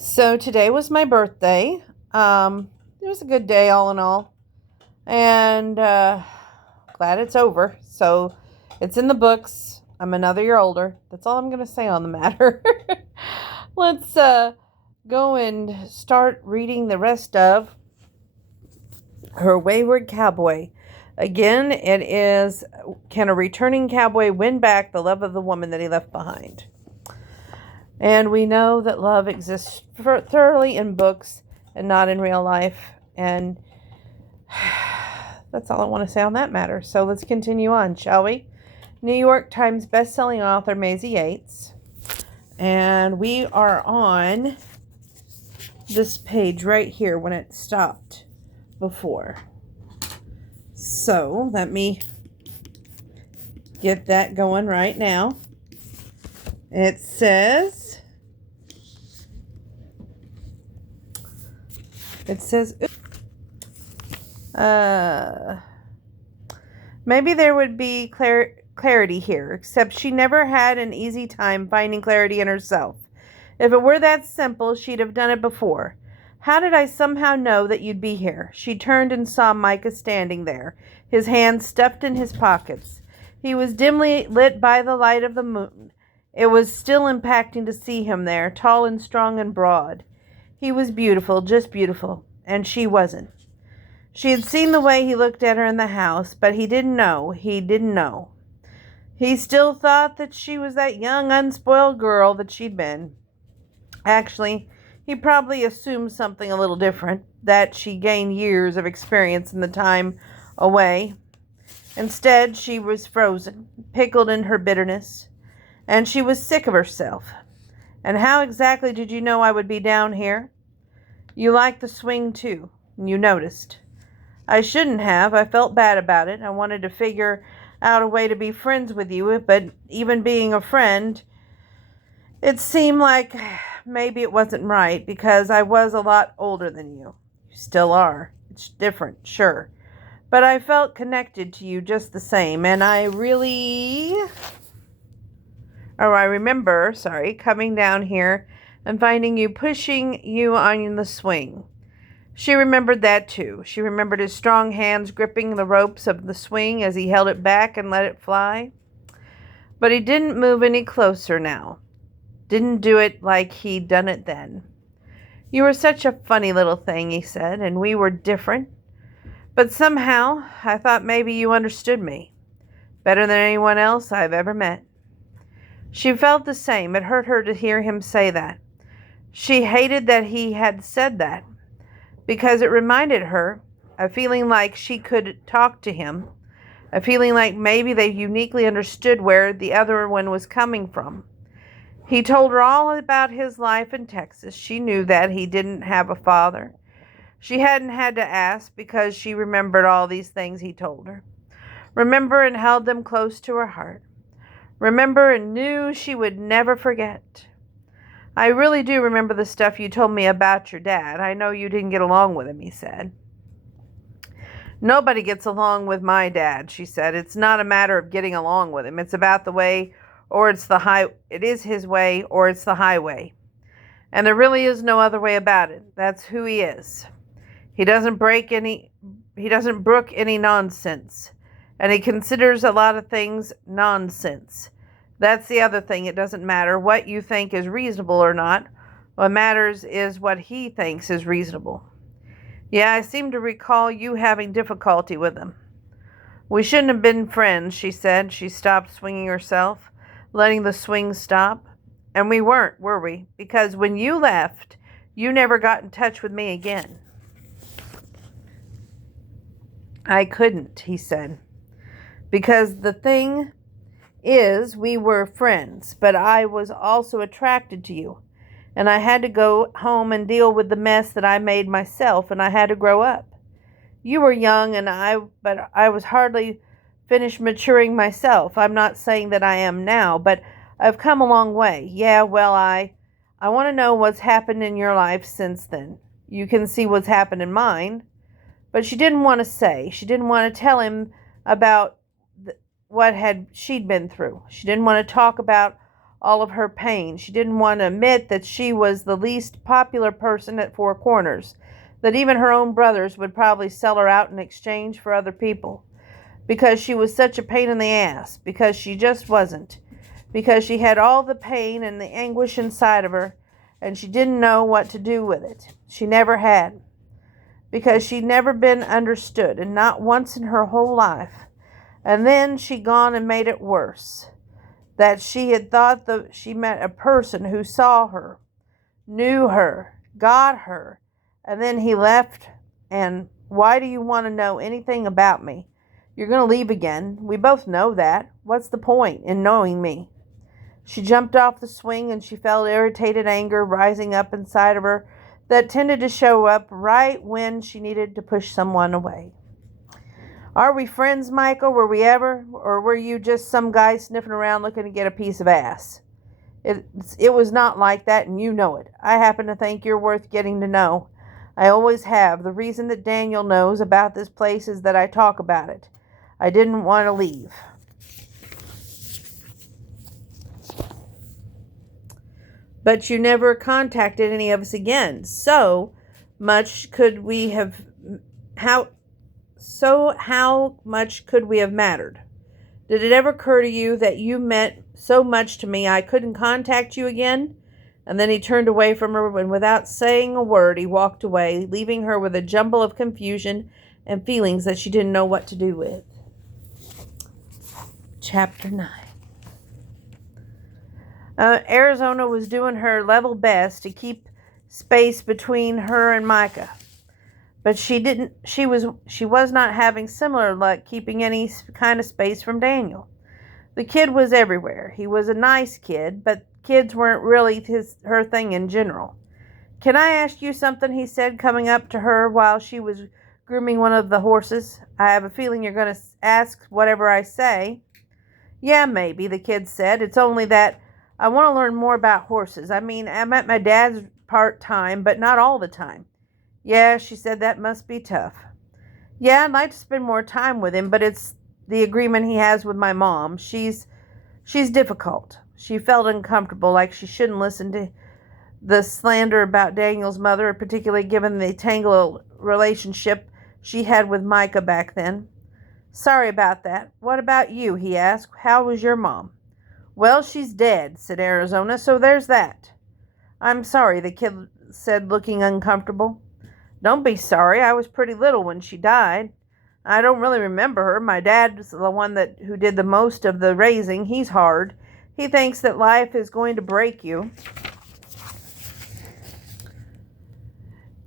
So today was my birthday. It was a good day, all in all, and glad it's over. So it's in the books. I'm another year older. That's all I'm going to say on the matter. Let's go and start reading the rest of Her Wayward Cowboy. Again, it is, can a returning cowboy win back the love of the woman that he left behind? And we know that love exists thoroughly in books and not in real life. And that's all I want to say on that matter. So let's continue on, shall we? New York Times bestselling author Maisey Yates. And we are on this page right here when it stopped before. So let me get that going right now. It says, maybe there would be clarity here, except she never had an easy time finding clarity in herself. If it were that simple, she'd have done it before. How did I somehow know that you'd be here? She turned and saw Micah standing there, his hands stuffed in his pockets. He was dimly lit by the light of the moon. It was still impacting to see him there, tall and strong and broad. He was beautiful, just beautiful, and she wasn't. She had seen the way he looked at her in the house, but he didn't know. He still thought that she was that young, unspoiled girl that she'd been. Actually, he probably assumed something a little different, that she gained years of experience in the time away. Instead, she was frozen, pickled in her bitterness, and she was sick of herself. And how exactly did you know I would be down here? You liked the swing, too. You noticed. I shouldn't have. I felt bad about it. I wanted to figure out a way to be friends with you, but even being a friend, it seemed like maybe it wasn't right because I was a lot older than you. You still are. It's different, sure. But I felt connected to you just the same, and I remember, coming down here and finding you pushing you on the swing. She remembered that too. She remembered his strong hands gripping the ropes of the swing as he held it back and let it fly. But he didn't move any closer now. Didn't do it like he'd done it then. You were such a funny little thing, he said, and we were different. But somehow I thought maybe you understood me better than anyone else I've ever met. She felt the same. It hurt her to hear him say that. She hated that he had said that, because it reminded her of feeling like she could talk to him, a feeling like maybe they uniquely understood where the other one was coming from. He told her all about his life in Texas. She knew that he didn't have a father. She hadn't had to ask because she remembered all these things he told her. Remember and held them close to her heart. Remember and knew she would never forget. I really do remember the stuff you told me about your dad. I know you didn't get along with him, he said. Nobody gets along with my dad, she said. It's not a matter of getting along with him. It's about the way, it is his way, or it's the highway. And there really is no other way about it. That's who he is. He doesn't brook any nonsense. And he considers a lot of things nonsense. That's the other thing. It doesn't matter what you think is reasonable or not. What matters is what he thinks is reasonable. Yeah, I seem to recall you having difficulty with him. We shouldn't have been friends, she said. She stopped swinging herself, letting the swing stop. And we weren't, were we? Because when you left, you never got in touch with me again. I couldn't, he said. Because the thing is, we were friends, but I was also attracted to you. And I had to go home and deal with the mess that I made myself, and I had to grow up. You were young, but I was hardly finished maturing myself. I'm not saying that I am now, but I've come a long way. Yeah, well, I want to know what's happened in your life since then. You can see what's happened in mine. But she didn't want to say. She didn't want to tell him about what she'd been through. She didn't want to talk about all of her pain. She didn't want to admit that she was the least popular person at Four Corners, that even her own brothers would probably sell her out in exchange for other people, because she was such a pain in the ass, because she just wasn't, because she had all the pain and the anguish inside of her, and she didn't know what to do with it. She never had, because she'd never been understood, and not once in her whole life. And then she gone and made it worse, that she had thought that she met a person who saw her, knew her, got her, and then he left. And why do you want to know anything about me? You're going to leave again. We both know that. What's the point in knowing me? She jumped off the swing, and she felt irritated anger rising up inside of her that tended to show up right when she needed to push someone away. Are we friends, Michael? Were we ever? Or were you just some guy sniffing around looking to get a piece of ass? It was not like that, and you know it. I happen to think you're worth getting to know. I always have. The reason that Daniel knows about this place is that I talk about it. I didn't want to leave. But you never contacted any of us again. How much could we have mattered? Did it ever occur to you that you meant so much to me I couldn't contact you again? And then he turned away from her, and without saying a word, he walked away, leaving her with a jumble of confusion and feelings that she didn't know what to do with. Chapter 9. Arizona was doing her level best to keep space between her and Micah, but she was not having similar luck keeping any kind of space from Daniel. The kid was everywhere. He was a nice kid, but kids weren't really her thing in general. Can I ask you something? He said, coming up to her while she was grooming one of the horses. I have a feeling you're going to ask whatever I say. Yeah, maybe, the kid said. It's only that I want to learn more about horses. I mean, I'm at my dad's part-time, but not all the time. Yeah, she said, that must be tough. Yeah, I'd like to spend more time with him, but it's the agreement he has with my mom. She's difficult. She felt uncomfortable, like she shouldn't listen to the slander about Daniel's mother, particularly given the tangled relationship she had with Micah back then. Sorry about that. What about you? He asked. How was your mom? Well, she's dead, said Arizona, so there's that. I'm sorry, the kid said, looking uncomfortable. Don't be sorry. I was pretty little when she died. I don't really remember her. My dad's the one who did the most of the raising. He's hard. He thinks that life is going to break you,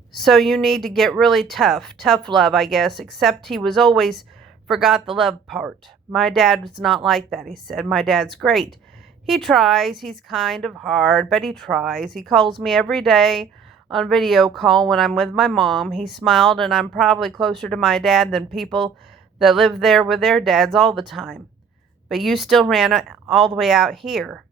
so you need to get really tough love, I guess, except he was always forgot the love part. My dad's not like that, he said. My dad's great. He tries. He's kind of hard, but he tries. He calls me every day on video call when I'm with my mom. He smiled, and I'm probably closer to my dad than people that live there with their dads all the time. But you still ran all the way out here.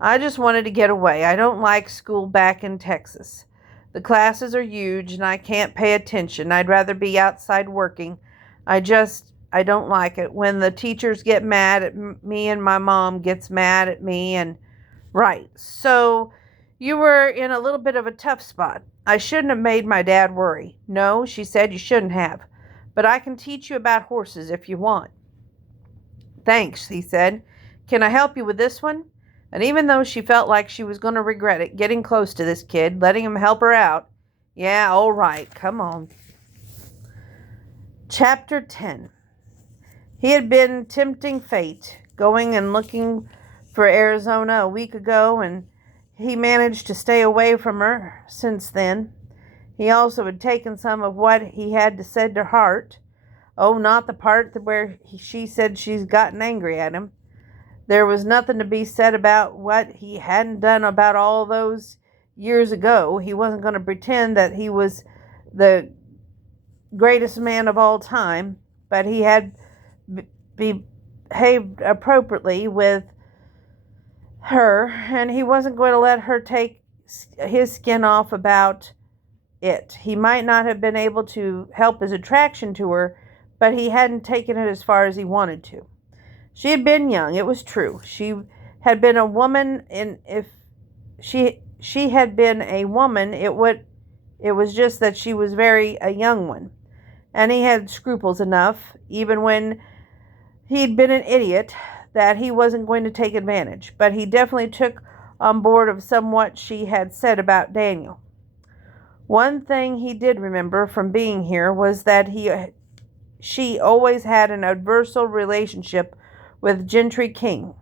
I just wanted to get away. I don't like school back in Texas. The classes are huge, and I can't pay attention. I'd rather be outside working. I don't like it when the teachers get mad at me and my mom gets mad at me. And right, so you were in a little bit of a tough spot. I shouldn't have made my dad worry. No, she said, you shouldn't have. But I can teach you about horses if you want. Thanks, he said. Can I help you with this one? And even though she felt like she was going to regret it, getting close to this kid, letting him help her out. Yeah, all right, come on. Chapter 10. He had been tempting fate, going and looking for Arizona a week ago, and he managed to stay away from her since then. He also had taken some of what he had to say to heart. Oh, not the part where she said she's gotten angry at him. There was nothing to be said about what he hadn't done about all those years ago. He wasn't going to pretend that he was the greatest man of all time, but he had behaved appropriately with her, and he wasn't going to let her take his skin off about it. He might not have been able to help his attraction to her, but he hadn't taken it as far as he wanted to. She had been young, it was true. She had been a woman, and if she had been a woman, it was just that she was a young one. And he had scruples enough, even when he'd been an idiot, that he wasn't going to take advantage. But he definitely took on board of somewhat she had said about Daniel. One thing he did remember from being here was that she always had an adversarial relationship with Gentry King.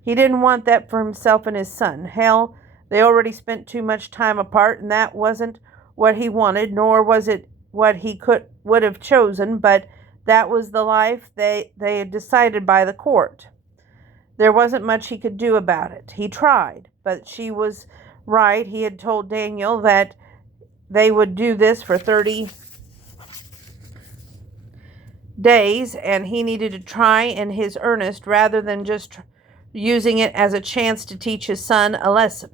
He didn't want that for himself and his son. Hell, they already spent too much time apart, and that wasn't what he wanted, nor was it what he would have chosen, but that was the life they had decided by the court. There wasn't much he could do about it. He tried, but she was right. He had told Daniel that they would do this for 30 days, and he needed to try in his earnest rather than just using it as a chance to teach his son a lesson.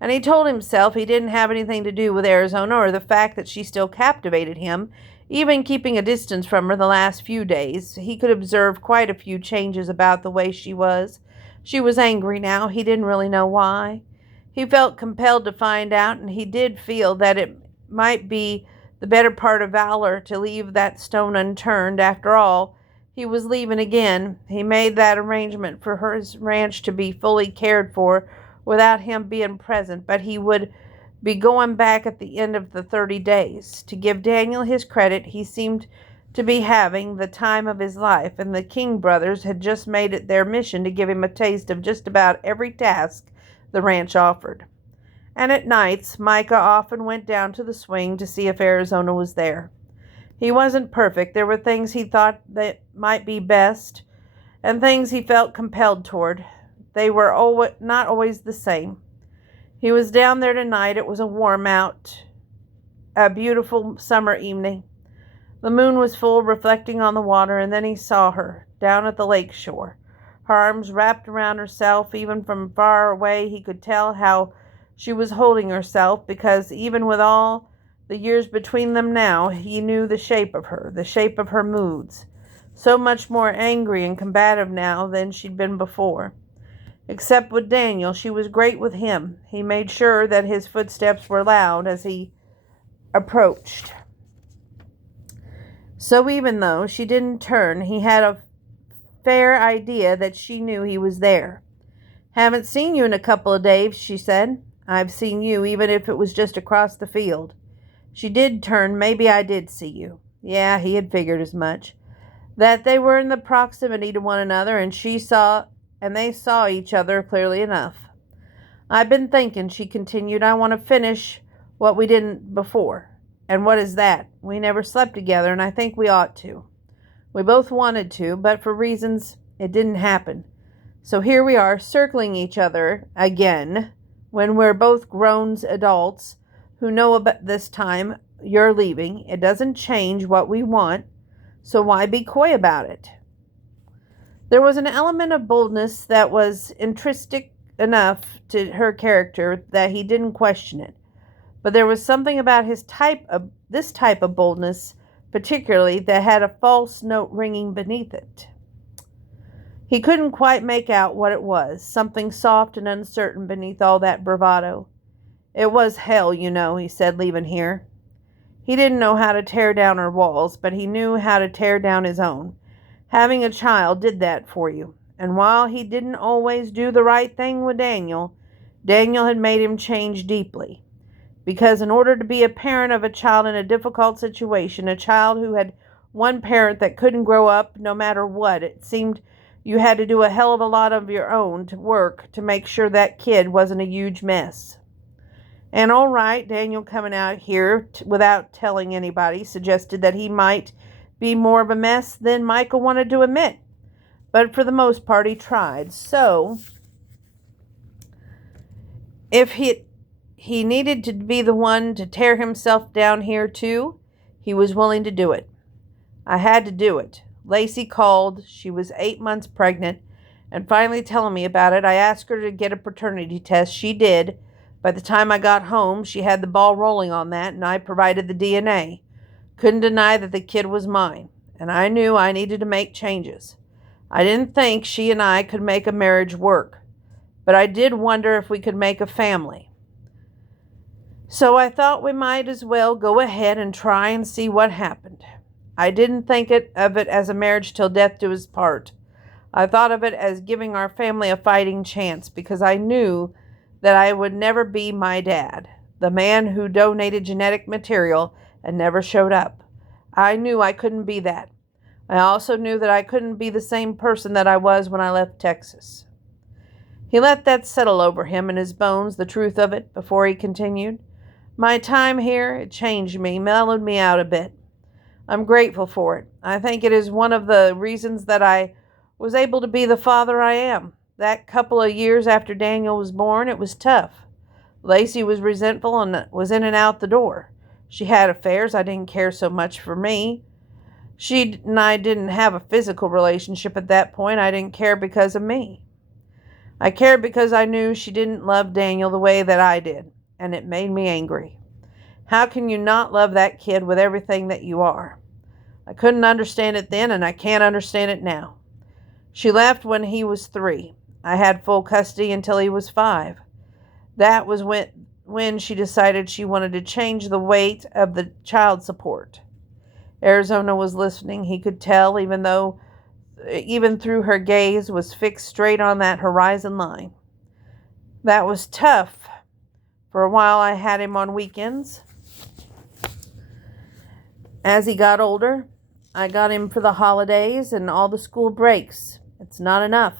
And he told himself he didn't have anything to do with Arizona or the fact that she still captivated him. Even keeping a distance from her the last few days, he could observe quite a few changes about the way she was. She was angry now. He didn't really know why. He felt compelled to find out, and he did feel that it might be the better part of valor to leave that stone unturned. After all, he was leaving again. He made that arrangement for his ranch to be fully cared for without him being present, but he would be going back at the end of the 30 days. To give Daniel his credit, he seemed to be having the time of his life, and the King brothers had just made it their mission to give him a taste of just about every task the ranch offered. And at nights, Micah often went down to the swing to see if Arizona was there. He wasn't perfect. There were things he thought that might be best, and things he felt compelled toward. They were not always the same. He was down there tonight. It was a beautiful summer evening. The moon was full, reflecting on the water, and then he saw her, down at the lake shore. Her arms wrapped around herself. Even from far away, he could tell how she was holding herself, because even with all the years between them now, he knew the shape of her moods. So much more angry and combative now than she'd been before. Except with Daniel, she was great with him. He made sure that his footsteps were loud as he approached. So even though she didn't turn, he had a fair idea that she knew he was there. "Haven't seen you in a couple of days," she said. "I've seen you, even if it was just across the field." She did turn. "Maybe I did see you." Yeah, he had figured as much. That they were in the proximity to one another, and they saw each other clearly enough. "I've been thinking," she continued. "I want to finish what we didn't before." "And what is that?" "We never slept together, and I think we ought to. We both wanted to, but for reasons it didn't happen. So here we are, circling each other again, when we're both grown adults who know about this time you're leaving. It doesn't change what we want, so why be coy about it?" There was an element of boldness that was intrinsic enough to her character that he didn't question it. But there was something about this type of boldness particularly, that had a false note ringing beneath it. He couldn't quite make out what it was, something soft and uncertain beneath all that bravado. "It was hell, you know," he said, "leaving here." He didn't know how to tear down her walls, but he knew how to tear down his own. Having a child did that for you. And while he didn't always do the right thing with Daniel, Daniel had made him change deeply. Because in order to be a parent of a child in a difficult situation, a child who had one parent that couldn't grow up no matter what, it seemed you had to do a hell of a lot of your own work to make sure that kid wasn't a huge mess. And all right, Daniel coming out here without telling anybody suggested that he might be more of a mess than Michael wanted to admit. But for the most part, he tried. So, if he needed to be the one to tear himself down here too, he was willing to do it. I had to do it. Lacey called. She was 8 months pregnant. And finally telling me about it, I asked her to get a paternity test. She did. By the time I got home, she had the ball rolling on that, and I provided the DNA. Couldn't deny that the kid was mine, and I knew I needed to make changes. I didn't think she and I could make a marriage work. but I did wonder if we could make a family. So I thought we might as well go ahead and try and see what happened. I didn't think of it as a marriage till death do us part. I thought of it as giving our family a fighting chance because I knew that I would never be my dad, the man who donated genetic material and never showed up. I knew I couldn't be that. I also knew that I couldn't be the same person that I was when I left Texas. He let that settle over him in his bones, the truth of it, before he continued. My time here, it changed me, mellowed me out a bit. I'm grateful for it. I think it is one of the reasons that I was able to be the father I am. That couple of years after Daniel was born, it was tough. Lacey was resentful and was in and out the door. She had affairs. I didn't care so much for me. She and I didn't have a physical relationship at that point. I didn't care because of me. I cared because I knew she didn't love Daniel the way that I did, and it made me angry. How can you not love that kid with everything that you are? I couldn't understand it then, and I can't understand it now. She left when he was 3. I had full custody until he was 5. That was when she decided she wanted to change the weight of the child support. Arizona was listening. He could tell, even through her gaze, was fixed straight on that horizon line. That was tough. For a while I had him on weekends. As he got older, I got him for the holidays and all the school breaks. It's not enough.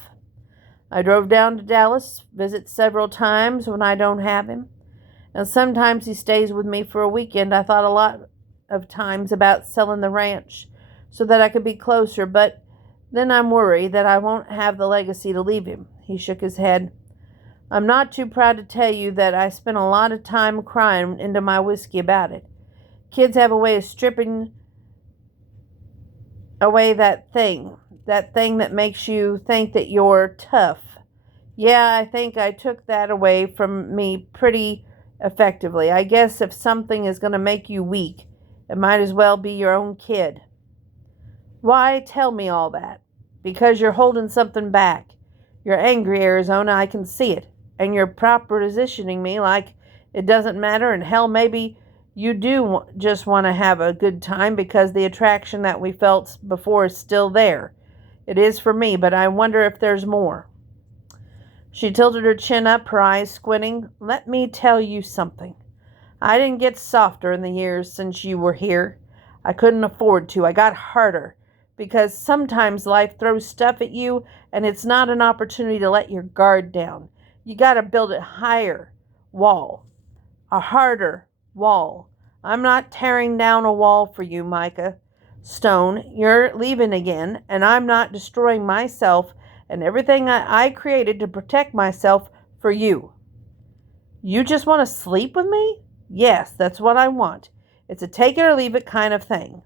I drove down to Dallas, visit several times when I don't have him, and sometimes he stays with me for a weekend. I thought a lot of times about selling the ranch so that I could be closer, but then I'm worried that I won't have the legacy to leave him. He shook his head. I'm not too proud to tell you that I spent a lot of time crying into my whiskey about it. Kids have a way of stripping away that thing that makes you think that you're tough. Yeah, I think I took that away from me pretty effectively. I guess if something is going to make you weak, it might as well be your own kid. Why tell me all that? Because you're holding something back. You're angry, Arizona, I can see it. And you're propositioning me like it doesn't matter, and hell, maybe you do just want to have a good time because the attraction that we felt before is still there. It is for me, but I wonder if there's more. She tilted her chin up, her eyes squinting. Let me tell you something. I didn't get softer in the years since you were here. I couldn't afford to. I got harder because sometimes life throws stuff at you and it's not an opportunity to let your guard down. You got to build a higher wall, a harder wall. I'm not tearing down a wall for you, Micah Stone. You're leaving again, and I'm not destroying myself and everything I created to protect myself for you. You just want to sleep with me? Yes, that's what I want. It's a take it or leave it kind of thing.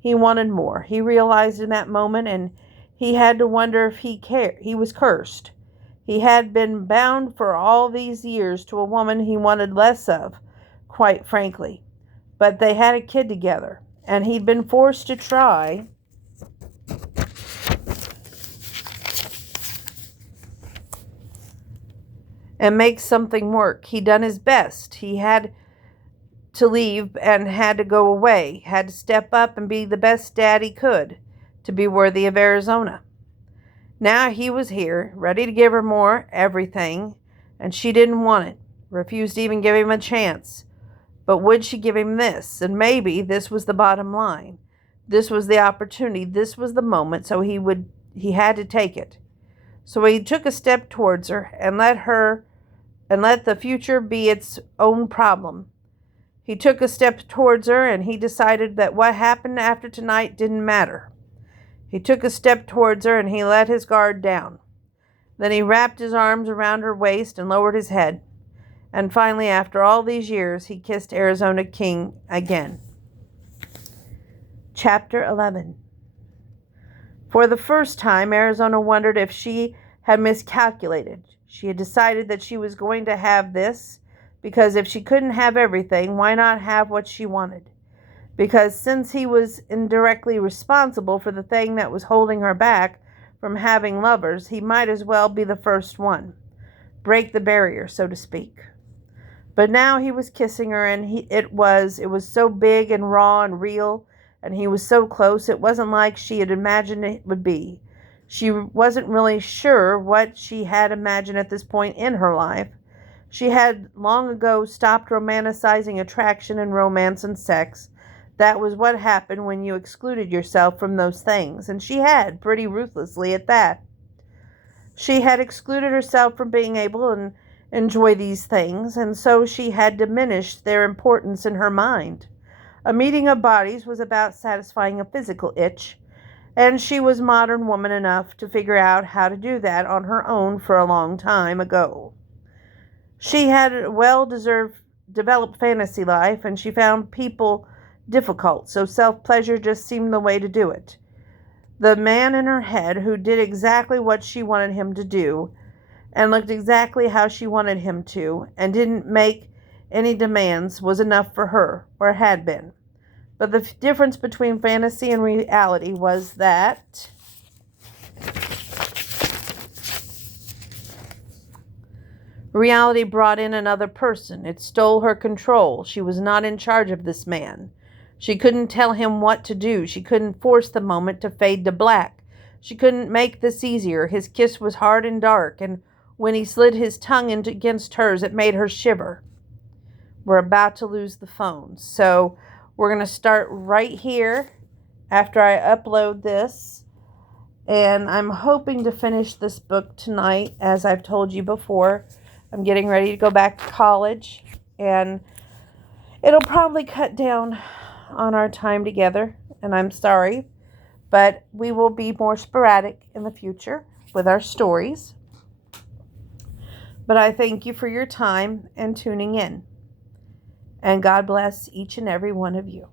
He wanted more. He realized in that moment, and he had to wonder if he cared. He was cursed. He had been bound for all these years to a woman he wanted less of, quite frankly. But they had a kid together, and he'd been forced to try and make something work. He'd done his best. He had to leave and had to go away, had to step up and be the best dad he could to be worthy of Arizona. Now he was here, ready to give her more, everything, and she didn't want it, refused to even give him a chance. But would she give him this? And maybe this was the bottom line. This was the opportunity. This was the moment, so he had to take it. So he took a step towards her and let the future be its own problem. He took a step towards her and he decided that what happened after tonight didn't matter. He took a step towards her and he let his guard down. Then he wrapped his arms around her waist and lowered his head. And finally, after all these years, he kissed Arizona King again. Chapter 11. For the first time, Arizona wondered if she had miscalculated. She had decided that she was going to have this, because if she couldn't have everything, why not have what she wanted? Because since he was indirectly responsible for the thing that was holding her back from having lovers, he might as well be the first one. break the barrier, so to speak. But now he was kissing her, and it was so big and raw and real, and he was so close. It wasn't like she had imagined it would be. She wasn't really sure what she had imagined at this point in her life. She had long ago stopped romanticizing attraction and romance and sex. That was what happened when you excluded yourself from those things, and she had, pretty ruthlessly at that. She had excluded herself from being able to enjoy these things, and so she had diminished their importance in her mind. A meeting of bodies was about satisfying a physical itch, and she was modern woman enough to figure out how to do that on her own for a long time ago. She had a well-deserved developed fantasy life, and she found people difficult, so self-pleasure just seemed the way to do it. The man in her head who did exactly what she wanted him to do and looked exactly how she wanted him to and didn't make any demands was enough for her, or had been. But the difference between fantasy and reality was that reality brought in another person. It stole her control. She was not in charge of this man. She couldn't tell him what to do. She couldn't force the moment to fade to black. She couldn't make this easier. His kiss was hard and dark, and when he slid his tongue against hers, it made her shiver. We're about to lose the phone, so we're going to start right here after I upload this. And I'm hoping to finish this book tonight, as I've told you before. I'm getting ready to go back to college, and it'll probably cut down on our time together, and I'm sorry, but we will be more sporadic in the future with our stories. But I thank you for your time and tuning in, and God bless each and every one of you.